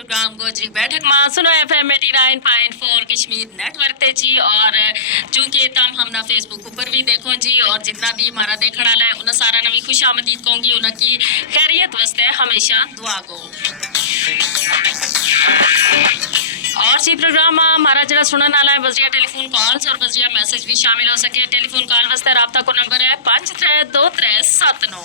Programme Gojri बैठक में सुनो FM 89.4 कश्मीर नेटवर्क ते जी। और चूंकि तम हमना फेसबुक ऊपर भी देखो जी, और जितना भी हमारा देखने वाला है उन्हें सारा नवी खुश आमदीद कहूँगी, उनकी खैरियत वास्ते हमेशा दुआ को। और सी प्रोग्राम में हमारा जरा सुनने वाला है बजरिया टेलीफोन कॉल्स और बजरिया मैसेज भी शामिल हो सके। टेलीफोन कॉल वास्ते राबता को नंबर है 532379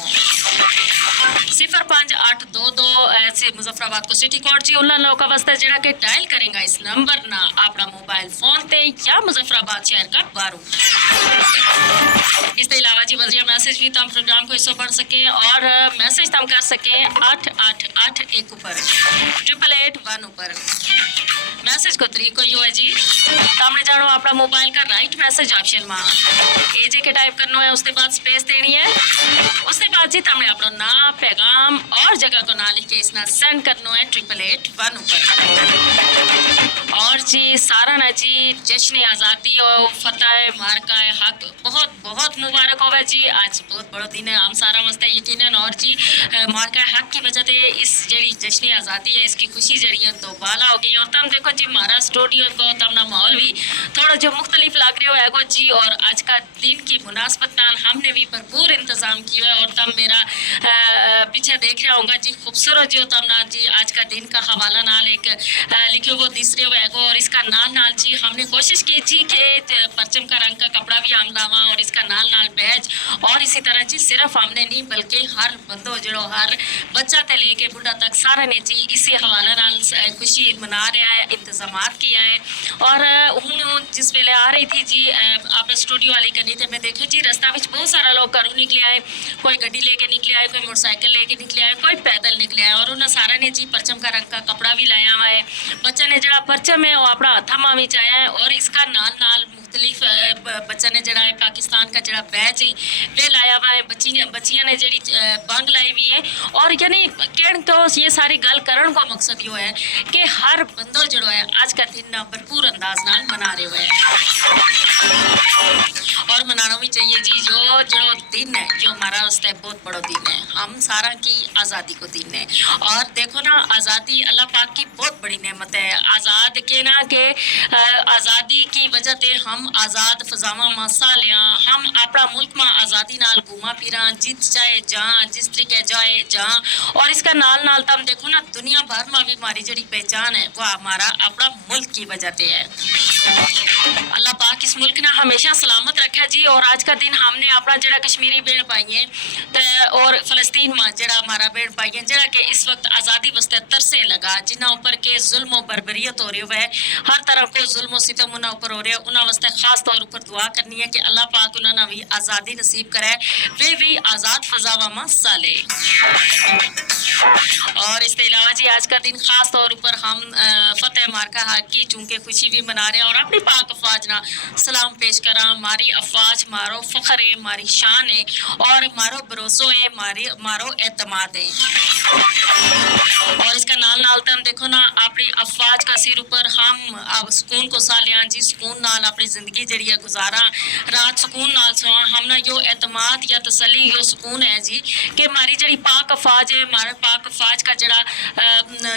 05822 ऐसे मुजफ्फराबाद को सिटी कोड जी। उन लोगों वास्ते जरा के डायल करेंगे इस नंबर ना अपना मोबाइल फोन ते या मुजफ्फराबाद शहर का बारू। इसके अलावा जी बजरिया मैसेज भी तम प्रोग्राम को हिस्सा बढ़ सके और मैसेज तम कर सके 8881 ऊपर 8881 ऊपर। मैसेज को तरीको यो है जी, सामने जानो अपना मोबाइल का राइट मैसेज ऑप्शन में एजे के टाइप करना है, उसके बाद स्पेस देनी है, उसके बाद जी तमने अपना नाम पैगाम और जगह को ना लिख के इसना सेंड करना है 8881 ऊपर। और जी सारा ना जी जश्न आज़ादी और फतेह मार्का हक बहुत बहुत मुबारक होगा जी। आज बहुत बड़ा दिन है, हम सारा मस्ते यकीनन। और जी मार्का हक की वजह से इस जड़ी जश्न आज़ादी है इसकी खुशी जड़ी है तो बाला हो गई। और तम देखो जी हमारा स्टूडियो को तमना माहौल भी थोड़ा जो मुख्तलिफ लग रही है जी। और आज का दिन की मुनासबत नाल हमने भी भरपूर इंतज़ाम किया है। और तम मेरा पीछे देख रहा होगा जी खूबसूरत जो तम ना जी आज का दिन का हवाला नाल एक लिखे वो तीसरे हुएगो। और इसका नाल नाल जी हमने कोशिश की जी कि परचम का रंग का कपड़ा भी हम लावा और इसका नाल नाल बैज। और इसी तरह जी सिर्फ हमने नहीं बल्कि हर बंदो जड़ो हर बच्चा ते लेके बुढ़ा तक सारा ने जी इसी हवाला नाल खुशी मना रहा है, इंतजाम किया है। और हूँ जिस वेले आ रही थी जी अपने स्टूडियो वाली करनी थे, मैं देखी जी रास्ता में बहुत सारा लोग घरों निकले आए, कोई गड्डी लेके निकले आए, कोई मोटरसाइकिल लेके निकले आए, कोई पैदल निकले आए। और उन्हें सारा ने जी परचम का रंग का कपड़ा भी लाया हुआ है। बच्चा ने जरा परचम है वो अपना हथा में चाया है और इसका नाल नाल मुख्तलिफ बच्चा ने जरा पाकिस्तान का जरा बैच है वे लाया हुआ है। बच्चियाँ ने जड़ी बंग लाई हुई है। और यानी कहने तो ये सारी गल करण का मकसद यो है कि हर बंदो जड़ो है आज का दिन ना भरपूर अंदाज नाल मना रहे हुए और मनाना भी चाहिए जी। जो जड़ो दिन है जो हमारा वास्ते बहुत बड़ा दिन है, हम सारा की आज़ादी को दिन है। और देखो ना आज़ादी अल्लाह पाक की बहुत बड़ी नेमत है। आज़ाद के ना के आज़ादी की वजह से हम आज़ाद फजावा मासा लिया, हम अपना मुल्क में आज़ादी नाल घूमा फिरा जित चाहे जहाँ जिस तरीके जाए जहाँ। और इसका नाल नाल तम देखो ना दुनिया भर में भी हमारी जड़ी पहचान है वह हमारा अपना मुल्क की वजह से है। अल्लाह पाक इस मुल्क ने हमेशा सलामत रखा जी। और आज का दिन हमने अपना जड़ा कश्मीरी बेड़ पाई है और फलस्तीन में जड़ा हमारा बेड़ पाई है जड़ा के इस वक्त आज़ादी वास्ते तरसे लगा, जिन्हों ऊपर के जुल्म बरबरीत हो रही है, हर तरह को जुल्म सितम उन्होंने ऊपर हो रहे हैं, उन्होंने वास्ते खास तौर पर दुआ करनी है कि अल्लाह पाक उन्होंने भी आज़ादी नसीब कराए, वे भी आज़ाद फजावा में साले। और इसके अलावा जी आज का दिन खास तौर पर हम फतेह मार्का हक की चूंकि खुशी भी मना रहे हैं और अपनी पाक अफवाज ना सलाम पेश करा। मारी अफवाज मारो फख्र है, मारी शान है और मारो भरोसो है, मारो एतमाद है। और इसका नाल नाल तम देखो ना अपनी अफवाज का सिर ऊपर हम अब सुकून को सालिया जी, सुकून नाल अपनी जिंदगी जड़ी है गुजारा, रात सुकून नाल सोआ। हम ना यो एतमाद या तसल्ली यो सुकून है जी कि हमारी जड़ी पाक अफवाज है, हमारे पाक अफवाज का जड़ा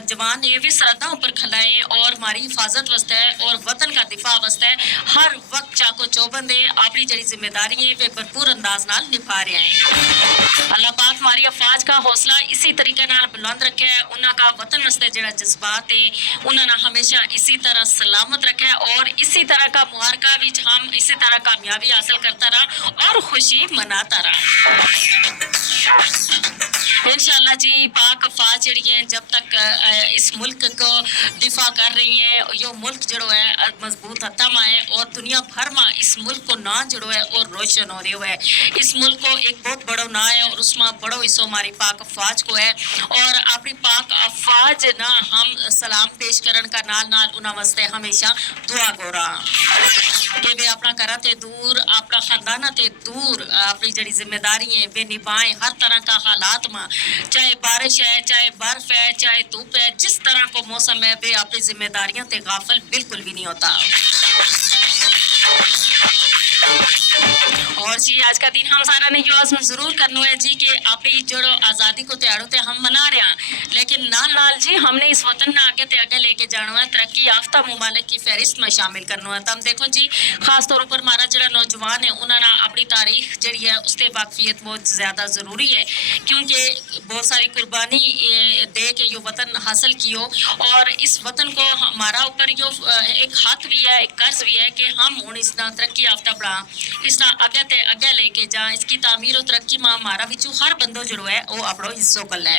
जवान है वे सरहदा ऊपर खलाए और हमारी हिफाजत वास्ते है और वतन का दिफा वास्ते है हर वक्त चाको चौबंद है अपनी जड़ी जिम्मेदारी है वे भरपूर अंदाज नाल निभा रहे हैं। अल्लाह पाक हमारी अफवाज का हौसला इसी तरीके नाल बुलंद रखे है, उन्हों का वतन वास्ते जड़ा जज्बात है उन्होंने हमेशा इसी तरह सलामत रखा है और इसी तरह का मुबारका भी हम इसी तरह कामयाबी हासिल करता रहा और खुशी मनाता रहा इंशाअल्लाह जी। पाक अफवाज जड़ी है जब तक इस मुल्क को दिफा कर रही है, यो मुल्क जड़ो है मजबूत हथा में है और दुनिया भर में इस मुल्क को ना जड़ो है और रोशन हो रही है। इस मुल्क को एक बहुत बड़ो ना है और उसमें बड़ो हिस्सों हमारी पाक अफवाज को है। और अपनी पाक अफवाज ना हम सलाम पेश करन का नाल नाल उन्होंने वास्ते हमेशा दुआ गोरा कि वे अपना घर ते दूर अपना खानदाना ते दूर अपनी जड़ी जिम्मेदारी है वे निभाएं हर तरह का हालात में, चाहे बारिश है चाहे बर्फ है चाहे धूप है, जिस तरह को मौसम है वे अपनी जिम्मेदारियों ते गाफिल बिल्कुल भी नहीं होता। और जी आज का दिन हम सारा ने यो आज़म जरूर करना है जी कि अपनी जो आज़ादी को त्यारों ते हम मना रहे हैं, लेकिन नाल नाल जी हमने इस वतन ने आगे ते आगे लेके जाना है, तरक्की याफ्ता मुमालिक की फहरिस्त में शामिल करना है। तम देखो जी खास तौर पर हमारा जो नौजवान है उन्होंने अपनी तारीख जी है उससे वाकफियत बहुत ज़्यादा ज़रूरी है, क्योंकि बहुत सारी कुर्बानी दे के यो वतन हासिल कियो, और इस वतन को हमारा ऊपर यो एक हक भी है, एक कर्ज भी है कि हम हूँ इसना तरक्की याफ्ता बना इसना अगे ते अगे लेके जा, इसकी तामीर और तरक्की में हमारा बिचू हर बंदो जो है वो अपनो हिस्सों कर ले।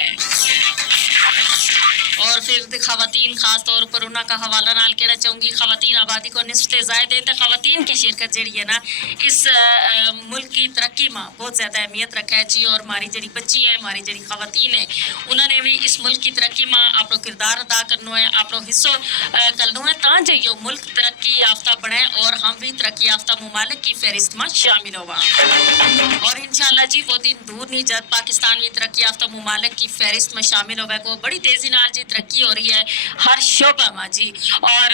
और फिर खवातीन खास तौर पर उनका हवाला नाल कहना चाहूँगी, खवातीन आबादी को निस्फ़ से ज़ायद है, तो खवातीन की शिरकत जी है ना इस मुल्क की तरक्की में बहुत ज़्यादा अहमियत रखा है जी। और हमारी जी बच्ची है, हमारी जी खवातीन है, उन्होंने भी इस मुल्क की तरक्की में अपना किरदार अदा करना है, अपना हिस्सों करना है, तां जो यो मुल्क तरक्की याफ्ता बने और हम भी तरक्की याफ्ता मुमालिक की फहरिस्त में शामिल होगा। और इंशाअल्लाह जी वो दिन दूर नहीं जब पाकिस्तान भी तरक्की याफ्ता मुमालिक की फहरिस्त में शामिल होगा, को बड़ी तेज़ी नाल जी तरक्की हो रही है हर शोबा में जी। और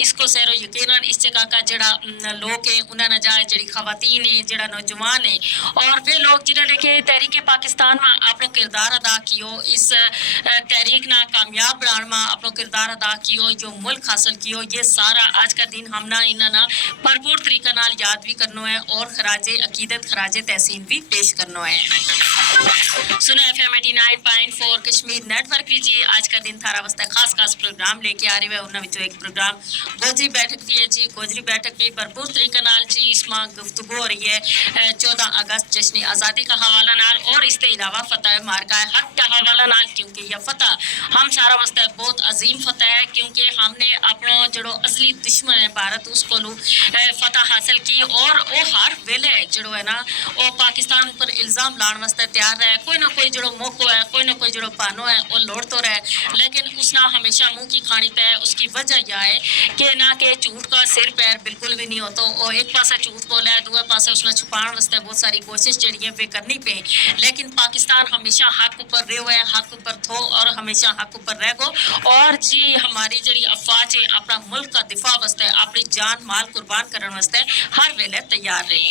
इसको सैरो यकीनन इस जगह का जड़ा लोग है उन्होंने जाए जड़ी खवातीन है जड़ा नौजवान है और वे लोग जिन्होंने के तहरीक पाकिस्तान में अपना किरदार अदा कियो, इस तहरीक ना कामयाब बनाने में अपना किरदार अदा कियो, जो मुल्क हासिल कियो, ये सारा आज का दिन हमना इन्होंने भरपूर तरीका नाल याद भी करना है और खराजे अकीदत खराजे तहसीन भी पेश करना है। सुनो FM 89.4 कश्मीर नेटवर्क भी जी आज का दिन थारा वास्ते खास खास प्रोग्राम लेके आ रही है। उन्होंने विचों एक प्रोग्राम गोजरी बैठक भी है जी। गोजरी बैठक भी भरपूर तरीके नाल जी इसमें गुफ्तगू हो रही है 14 अगस्त जश्न आज़ादी का हवाला नाल और इसके अलावा फतह मार्का हक का हवाला नाल, क्योंकि यह फतह हम सारा वास्ते बहुत अजीम फतह है, क्योंकि हमने अपना जो असली दुश्मन है भारत उसको फतह हासिल की और वो हर वेले जो है ना वो पाकिस्तान पर इल्ज़ाम लाने वास्ते तैयार रहे, कोई ना कोई जो मौको है कोई ना कोई जो पानो है वो लौट तो रहे, लेकिन उसना हमेशा मुंह की खानी पे है। उसकी वजह यह है कि ना कि झूठ का सिर पैर बिल्कुल भी नहीं होता, और एक पासा झूठ बोला है दूसरे पासे उसने छुपाने वास्ते बहुत सारी कोशिश जी है वे करनी पे, लेकिन पाकिस्तान हमेशा हक ऊपर रहो है, हक ऊपर थो और हमेशा हक ऊपर रहेगो। और जी हमारी जी अफवाज है अपना मुल्क का दिफा वास्ते अपनी जान माल कुर्बान करने वास्ते हर वेले तैयार रहे।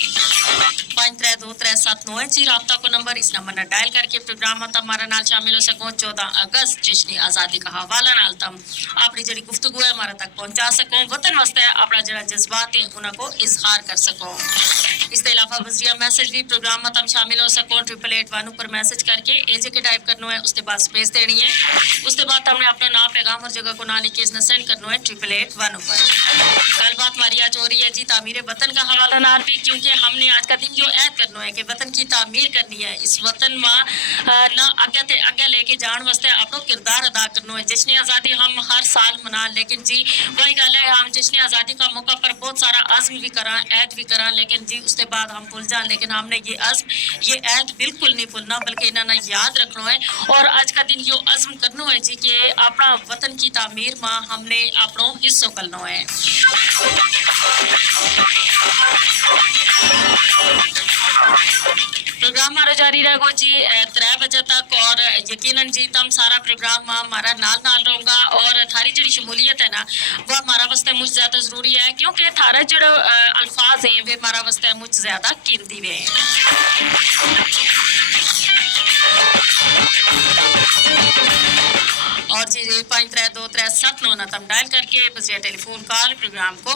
532379 जी राब्ता को नंबर, इस नंबर ने डायल करके प्रोग्राम में हमारा नाल शामिल हो सको। 14 अगस्त जश्न आज़ादी का हवाला नाल तम अपनी जी गुफ्तगू है हमारा तक पहुंचा सको, वतन वास्ते अपना जरा जज्बात है उनको इजहार कर सको। इसके अलावा वजिया मैसेज भी प्रोग्राम में तम शामिल हो सको। 8881 पर मैसेज करके एजे के टाइप करना है, उसके बाद स्पेस देनी है, उसके बाद हमने अपना नाम पैगाम और जगह को ना लिखे इसने सेंड करना है 8881 पर। कल बात हमारी आज हो रही है जी तामीर वतन का हवाला नाल भी, क्योंकि हमने आज का दिन जो ऐद करना है कि वतन की तामीर करनी है, इस वतन में ना अगे ते अगे लेके जाने वास्ते अपना किरदार अदा करना है। जश्न आज़ादी हम हर साल मना, लेकिन जी वही गल है हम जश्न आज़ादी का मौका पर बहुत सारा आज़म भी करा ऐद भी करा, लेकिन जी उसके बाद हम भूल जाए, लेकिन हमने ये आज़म ये ऐद बिल्कुल नहीं भूलना बल्कि इन्होंने याद रखना है। और आज का दिन यो आज़म करना है जी कि अपना वतन की तामीर में हमने अपनों हिस्सों करना है। प्रोग्राम हमारा जारी रहेगा जी 3 बजे तक, और यकीनन जी तम सारा प्रोग्राम हमारा नाल नाल रहूँगा, और थारी जी शमूलियत है ना वो हमारा वास्ते मुझ ज़्यादा ज़रूरी है, क्योंकि थारा जो अल्फाज हैं वे हमारा वास्ते मुझ ज़्यादा कीमती भी हैं। और जी 532379 तम डायल करके बस टेलीफोन कॉल प्रोग्राम को